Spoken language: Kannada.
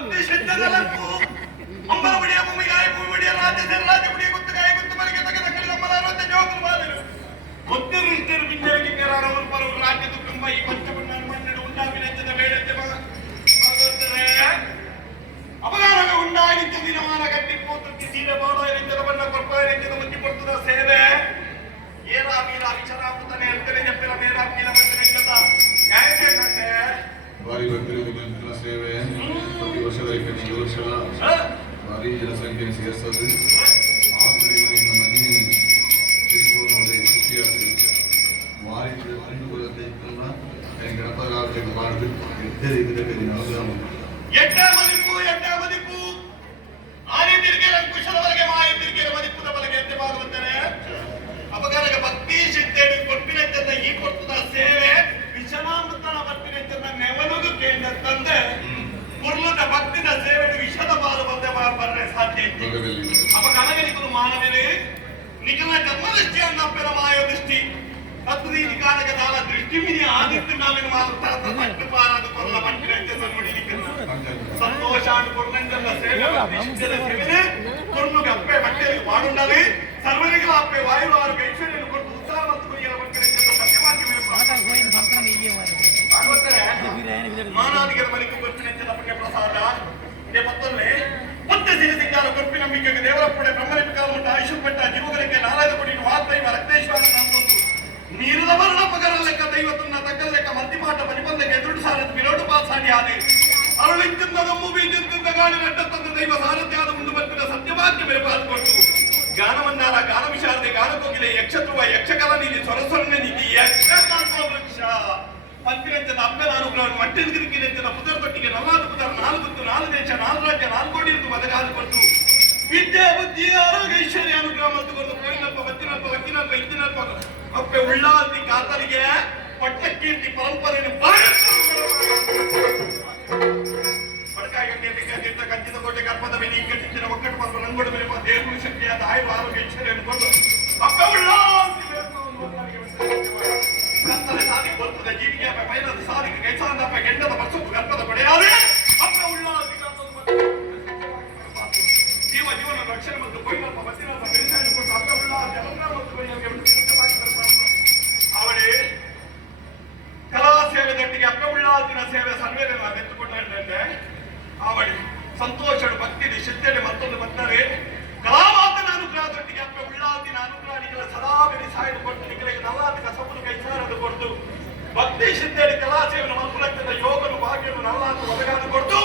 ಭಕ್ತಿ ಶ್ರದ್ಧೆಗಳಂತೂ ಅಂಬರ ಬಡಿಯ ಭೂಮಿಗಾಯ ಭೂಮಿ ಬಡಿಯ ರಾಜ್ಯ ಬಡಿಯ ಗುತ್ತಗಾಯ ಗುತ್ತು ಮನೆಗೆ ತೆಗೆದ ಕಡಿದ ಮಲಾರತೆ ಜೋಗರು ಬಾದರು ಒತ್ತಿರು ಇಷ್ಟರು ಬಿಂದರಿಗೆ ಕಿನ್ನರಾರವರು ಪರವು ರಾಜ್ಯದ ಕುಟುಂಬ ಈ ಪಂಚಪುಣ್ಯ ಮಣ್ಣು ಉಂಟಾಪಿನೆಂಚದ ಬೇಡಂತೆ ಭಗವಂತರೇ ಅಪಘಾತಗಳು ಉಂಟಾಗಿದ್ದ ದಿನಮಾನ ಗಟ್ಟಿ ಪೂತಕ್ಕೆ ಸೀರೆ ಬಾಡೋಯರಿಂಚದ ಬಣ್ಣ ಕೊರ್ಪಾಯರಿಂಚದ ಮುಚ್ಚಿ ಕೊಡ್ತದ ಸೇವೆ ಏರಾ ಮೀರ ವಿಚಾರಾಮೃತನೆ ಹೇಳ್ತಾರೆ ಜಪ್ಪಿನ ಮೇರ ಅಕ್ಕಿನ ಬರ್ತನೆಂಚದ ನ್ಯಾಯಕ್ಕೆ ಭಾರಿ ಭಕ್ತರಿಗೆ ಸೇವೆ ಪ್ರತಿ ವರ್ಷದಲ್ಲಿ ಕನಿಷ್ಠ ವರ್ಷದ ಭಾರಿ ಜನಸಂಖ್ಯೆಯನ್ನು ಸೇರಿಸೋದು ಆ ಕಡೆಯಿಂದ ಮನೆ ತಿಳ್ಕೊಳ್ಳೋದೇ ಖುಷಿಯಾಗ್ತದೆ ವಾರಿ ಬರುತ್ತೆ ಇತ್ತಲ್ಲ ಗಣಪತಿ ಮಾಡಿದ್ರು ಇದ್ದೇ ಇದಕ್ಕೆ ಎಡ್ಡ ಮದಿಪು ಆನೆ ತಿರುಗೇರ ಕುಶಲವರೆಗೆ ಮಾಯ ತಿರುಗೇರ ಮದಿಪುದ ಬಲಗೆ ಎದ್ದೆ ಭಾಗವತರೆ ಅಪಗಾರಗ ಭಕ್ತಿ ಸಿದ್ದೇಡು ಕೊಟ್ಟಿನಂತ ಈ ಕೊಟ್ಟದ ಸೇವೆ ವಿಷನಾಮೃತನ ಬರ್ತಿನಂತ ನೆವಲುಗು ಕೇಂದ್ರ ತಂದೆ ಕುರ್ಲದ ಭಕ್ತಿನ ಸೇವೆ ವಿಷದ ಬಾಲು ಬಂದೆ ಬರ್ರೆ ಸಾಧ್ಯ ಇತ್ತು ಅಪಗನಗನಿಕಲು ಮಾನವನೇ ನಿಖಲ ಜನ್ಮದೃಷ್ಟಿ ಅನ್ನಪ್ಪನ ಮಾಯ ದೃಷ್ಟಿ ತತ್ವದಿ ನಿಕಾನಕ ದಾಲ ದೃಷ್ಟಿ ಮಿನಿ ಆದಿತ್ಯ ನಾವಿನ ಮಾತ್ರ ತಟ್ಟು ಪಾರಾದ ಕೊಲ್ಲ ಬಂಟಿನಂತೆ ನೋಡಿಲಿಕ್ಕಿಲ್ಲ ಸಂತೋಷಾಂಡು ಕೊರ್ನಂಜಲ್ಲ ಸೇವೆ ಕೊರ್ನು ಗಪ್ಪೆ ಬಟ್ಟೆಯಲ್ಲಿ ಮಾಡುಂಡಲಿ ಸರ್ವರಿಗಳ ಅಪ್ಪೆ ವಾಯುವಾರು ಐಶ್ವರ್ಯನ್ನು ಕೊಟ್ಟು ಉತ್ಸಾಹ ಮತ್ತು ಗುರಿಯ ಮಕ್ಕಳಿಗೆ ಸತ್ಯವಾಕ್ಯ ಮಾನವನಿಗೆ ಮಲಿಕೆ ಕೊರ್ಪಿನಂಚಿನ ಪುಣ್ಯ ಪ್ರಸಾದ ಮತ್ತೊಮ್ಮೆ ಮತ್ತೆ ಸಿರಿಸಿಂಗಾರ ಕೊರ್ಪಿ ನಂಬಿಕೆಗೆ ದೇವರ ಪುಡೆ ಬ್ರಹ್ಮಲಿಪಿಕಾಲ ಮುಟ್ಟ ಐಶುಪೆಟ್ಟ ಜೀವಗಳಿಗೆ ನಾರಾಯಣ ಕೊಡಿ ವಾರ್ದೈವ ರಕ್ತೇಶ್ವರ ನಂದೊಂದು ನೀರದ ವರ್ಣಪಗರ ಲೆಕ್ಕ ದೈವತನ್ನ ತಗ್ಗಲ ಲೆಕ್ಕ ಮಧ್ಯಮಾಟ ಮಣಿಬಂಧಕ್ಕೆ ಎದುರು ಸಾರದು ಬಿರೋಡು ಪಾಸಾಡಿ ಆದೆ ಅರುಳಿಂದ ಗಮ್ಮು ಬೀಜಂತಿಂದ ಗಾಳಿ ನಡ್ಡ ತಂದ ದೈವ ಸಾರಥ್ಯಾದ ಮುಂದೆ ಬರ್ತಿದ್ದ ಸತ್ಯವಾಕ್ಯ ಬೆರಪಾದು ಕೊಟ್ಟು ಗಾನವನ್ನಾರ ಗಾನ ವಿಶಾರದೆ ಗಾನ ಕೋಗಿಲೆ ಯಕ್ಷಧ್ರುವ ಯಕ್ಷಕಲ ನಿಧಿ ಸ್ವರಸ್ವರ್ಣ ನಿಧಿ ಯಕ್ಷಕಲ್ಪ ವೃಕ್ಷ ಪಂಕ್ತಿನಂಚದ ಅಪ್ಪನ ಅನುಗ್ರಹವನ್ನು ಮಟ್ಟಿನ ಪುದರ ತೊಟ್ಟಿಗೆ ನಲ್ಲಾದು ಪುದರ ನಾಲ್ಕು ದೇಶ 4 ರಾಜ್ಯ 4 ಕೋಟಿ ಇದ್ದು ಮದಗಾದು ಕೊಟ್ಟು ವಿದ್ಯೆ ಬುದ್ಧಿ ಆರೋಗ್ಯ ಐಶ್ವರ್ಯ ಅನುಗ್ರಹ ಮತ್ತು ಕೊಟ್ಟು ಕೋಯಿನಲ್ಪ ಬತ್ತಿನಲ್ಪ ವಕ್ಕಿನಲ್ಪ ಇದ್ದಿನಲ್ಪ ಅಪ್ಪೆ ಉಳ್ಳಾದಿ ಕಾತರಿಗೆ ಪಟ್ಟ ಕೀರ್ತಿ ಪರಂಪರೆಯನ್ನು ಪಡಕಾಯಿಗಂಟೆ ಕಂಚಿದ ಕೋಟೆ ಗರ್ಭದ ಮೇಲೆ ಈ ಕಟ್ಟಿನ ಒಕ್ಕಟ್ಟು ಪರ್ವ ರಂಗೋಡು ಮೇಲೆ ದೇವರು ಶಕ್ತಿಯಾದ ಆಯುರ್ವ ಆರೋಗ್ಯ ಐಶ್ವರ್ಯವನ್ನು ಕೊಟ್ಟು ಅಪ್ಪೆ ಉಳ್ಳಾದಿ ಕತ್ತಲೆ ಸಾಧಿಗೆ ಬರ್ತದೆ ಜೀವಿಗೆ ಅಪ್ಪ ಮೈನದ ಸಾಧಿಗೆ ಕೈಸಾಂದಪ್ಪ ಗೆಂಡದ ಬರ್ಸೊಪ್ಪು ಗರ್ಭದ ಪಡೆಯಾದೆ ಅಪ್ಪೆ ಉಳ್ಳಾದಿ ಜೀವನ ರಕ್ಷಣೆ ಮತ್ತು ಕೊಯ್ನಲ್ಪ ಬತ್ತಿನಲ್ಪ ಬೆಳೆಸಾಯನ್ನು ಕೊಟ್ಟು ಅಪ್ಪೆ ಉಳ್ಳಾದಿ ಅಲಂಕಾರ ಮತ್ತು ಅವಳೇ ಕಲಾ ಸೇವೆ ದೊಟ್ಟಿಗೆ ಅಪ್ಪ ಉಳ್ಳಾದಿನ ಸೇವೆ ಸರ್ವೇನೆ ಎತ್ತುಕೊಂಡೆ ಅವಳಿ ಸಂತೋಷ ಭಕ್ತಿ ಶ್ರದ್ಧೆ ಮತ್ತೊಂದು ಬರ್ತಾರೆ ಕಲಾಮಾತನ ಅನುಗ್ರಹದೊಟ್ಟಿಗೆ ಅಪ್ಪ ಉಳ್ಳಾದಿನ ಅನುಗ್ರಹ ನಿಖಲ ಸದಾ ಬೆಳೆಸಾಯನ್ನು ಕೊಟ್ಟು ನಿಖಲಿಗೆ ನಲ್ಲಾದಿ ಕಸಬನ್ನು ಕೈಸಾರದು ಕೊಟ್ಟು ಭಕ್ತಿ ಶ್ರದ್ಧೆ ಕಲಾ ಸೇವೆಯನ್ನು ಮನುಕುಲಕ್ಕದ ಯೋಗನು ಭಾಗ್ಯನು ನಲ್ಲಾದು ಒದಗಾದು ಕೊಟ್ಟು